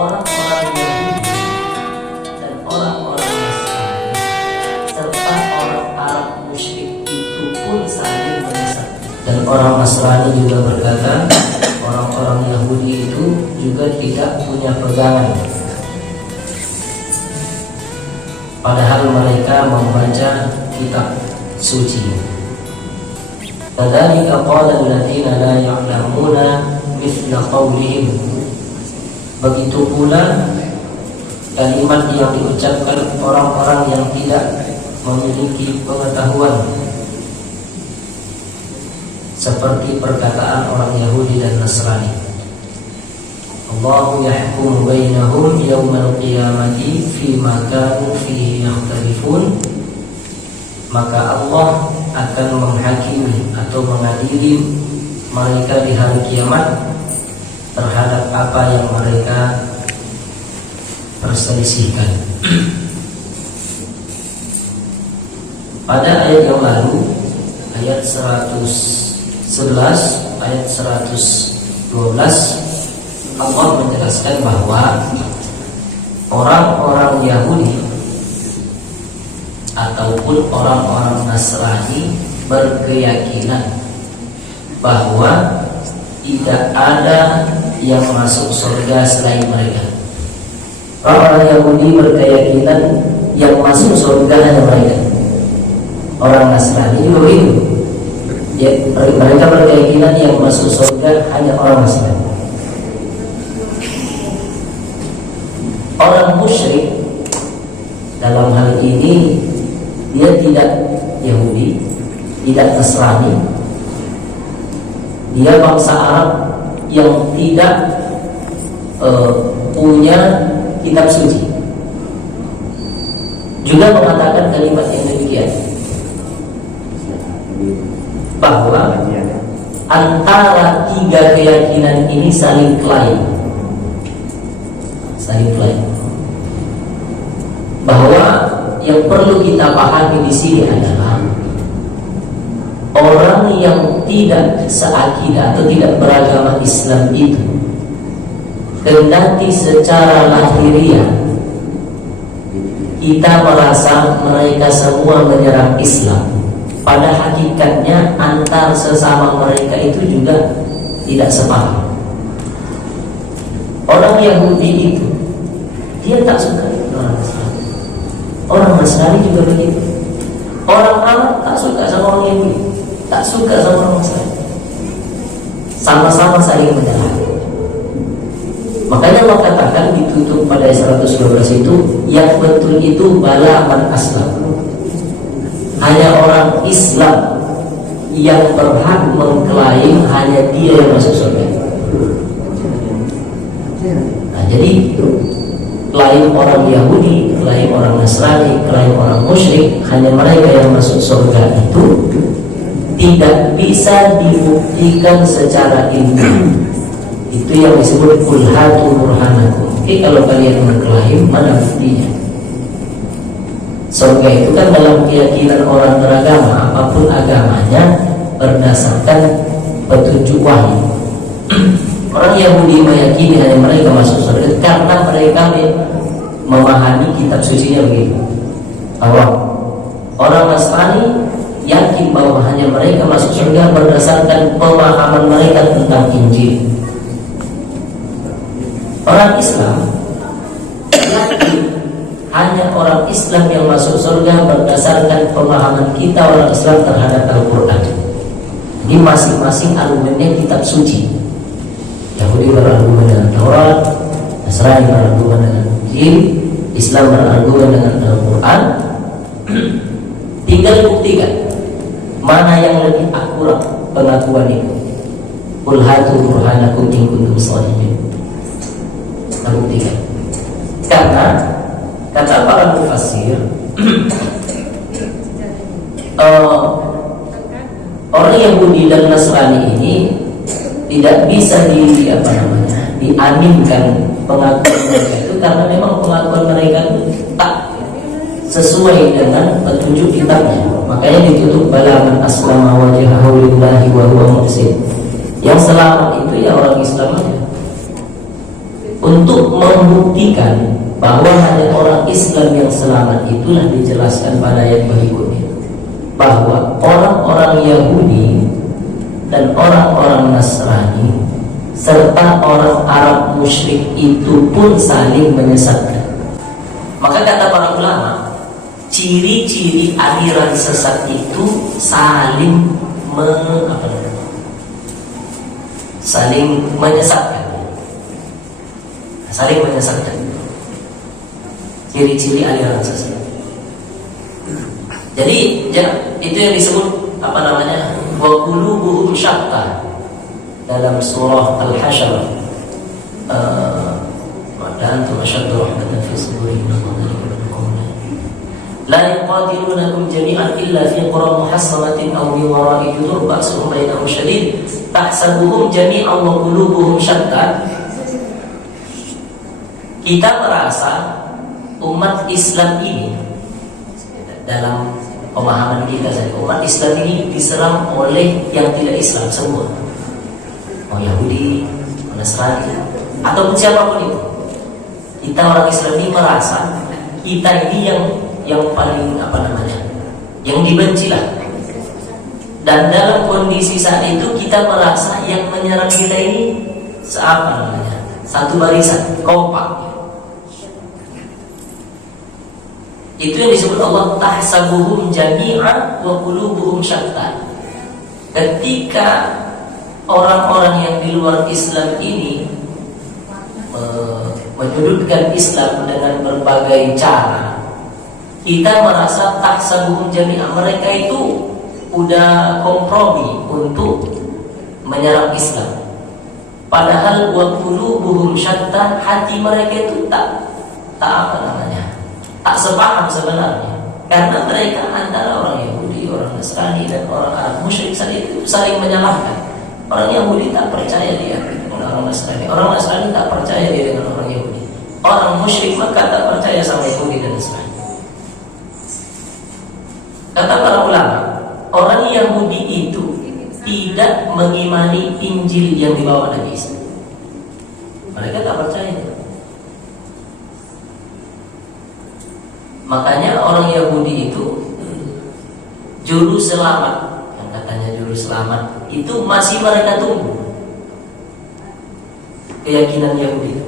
orang-orang Yahudi dan orang-orang Nasrani serta orang Arab musyrik itu pun saling menyesat. Dan orang Nasrani juga berkata, orang-orang Yahudi itu juga tidak punya pegangan, padahal mereka membaca kitab suci. Kadzalika qala alladziina la ya'lamuuna mithla qawlihim. Begitu pula kalimat yang diucapkan orang-orang yang tidak memiliki pengetahuan, seperti perkataan orang Yahudi dan Nasrani. Allahu yahkumu bainahum yaumal qiyamati fima kanu fihi yakhtalifun. Maka Allah akan menghakimi atau mengadili mereka di hari kiamat terhadap apa yang mereka perselisihkan. Pada ayat yang lalu, ayat 111, ayat 112, Allah menjelaskan bahwa orang-orang Yahudi ataupun orang-orang Nasrani berkeyakinan bahwa tidak ada yang masuk surga selain mereka. Orang-orang Yahudi berkeyakinan yang masuk surga hanya mereka. Orang Nasrani juga begitu. Ya, mereka berkeyakinan yang masuk surga hanya orang Nasrani. Orang musyrik dalam hal ini dia tidak Yahudi, tidak Nasrani. Dia bangsa Arab yang tidak punya kitab suci. Juga mengatakan kalimat yang demikian, bahwa antara tiga keyakinan ini saling klaim, bahwa yang perlu kita pahami di sini adalah orang yang tidak seakidah atau tidak beragama Islam itu, kendati secara lahiriah kita merasa mereka semua menyerang Islam, pada hakikatnya antar sesama mereka itu juga tidak sepaham. Orang Yahudi itu dia tak suka orang Nasrani. Orang Nasrani juga begitu. Orang Arab tak suka sama orang Yahudi, tak suka sama orang Nasrani. Sama-sama saling menyerang. Makanya Allah katakan ditutup pada ayat 112 itu, yang betul itu bala man aslam. Hanya orang Islam yang berhak mengklaim hanya dia yang masuk surga. Nah, jadi klaim orang Yahudi, klaim orang Nasrani, klaim orang musyrik, hanya mereka yang masuk surga itu tidak bisa dibuktikan secara ilmiah. Itu yang disebut qul hatu burhanakum. Oke, kalau kalian mengklaim, mana buktinya? Surga itu kan dalam keyakinan orang beragama, apapun agamanya, berdasarkan petunjuk wahyu. Orang Yahudi meyakini hanya mereka masuk surga karena mereka memahami kitab sucinya begitu. Orang Nasrani yakin bahwa hanya mereka masuk surga berdasarkan pemahaman mereka tentang Injil. Orang Islam yakin hanya orang Islam yang masuk surga berdasarkan pemahaman kita orang Islam terhadap Al-Quran. Ini masing-masing argumennya kitab suci. Yahudi berargumen dengan Taurat, Nasrani berargumen dengan Injil, Islam berargumen dengan Al-Quran. Tinggal buktikan mana yang lebih akurat pengakuan itu. Qul hatu burhanakum in kuntum shadiqin. Kita buktikan. Karena kata para mufassir, orang Yahudi dan Nasrani ini tidak bisa diaminkan pengakuan mereka itu, karena memang pengakuan mereka itu tak sesuai dengan petunjuk kitabnya. Makanya ditutup balaman aslama wajhahu lillahi wa huwa muhsin. Yang selamat itu ya orang Islam aja. Untuk membuktikan bahwa hanya orang Islam yang selamat, itulah dijelaskan pada ayat berikutnya, bahwa orang-orang Yahudi dan orang-orang Nasrani serta orang Arab musyrik itu pun saling menyesatkan. Maka kata para ulama, ciri-ciri aliran sesat itu saling menyesatkan. Saling menyesatkan. Ciri-ciri aliran sesat. Jadi itu yang disebut wa qulubuhum syatta dalam surah Al-Hasyr. Dan tumasyaddu rahmatan fi sudurihim la yuqatilunakum jami'an illa fi qura muhassanatin aw min wara'i judur ba'suhum bainahum syadid tahsabuhum jami'an wa qulubuhum syatta. Kita merasa umat Islam ini, dalam pemahaman kita saja, umat Islam ini diserang oleh yang tidak Islam semua, mau Yahudi, Nasrani, ataupun siapapun itu. Kita orang Islam ini merasa kita ini yang paling yang dibenci lah. Dan dalam kondisi saat itu kita merasa yang menyerang kita ini satu barisan, kompak. Itu yang disebut Allah tahsabuhum jami'an wa qulubuhum syatta. Ketika orang-orang yang di luar Islam ini menyudutkan Islam dengan berbagai cara, kita merasa tahsabuhum jami'an, mereka itu udah kompromi untuk menyerang Islam. Padahal wa qulubuhum syatta, hati mereka itu tak sepaham sebenarnya, karena mereka antara orang Yahudi, orang Nasrani dan orang Arab musyrik saat itu saling menyalahkan. Orang Yahudi tak percaya dia dengan orang Nasrani, orang Nasrani tak percaya dia dengan orang Yahudi, orang musyrik Makkah tak percaya sama Yahudi dan Nasrani. Kata para ulama, orang Yahudi itu tidak mengimani Injil yang dibawa Nabi Isa. Mereka tak percaya. Makanya orang Yahudi itu juru selamat, yang katanya juru selamat itu masih mereka tunggu. Keyakinan Yahudi.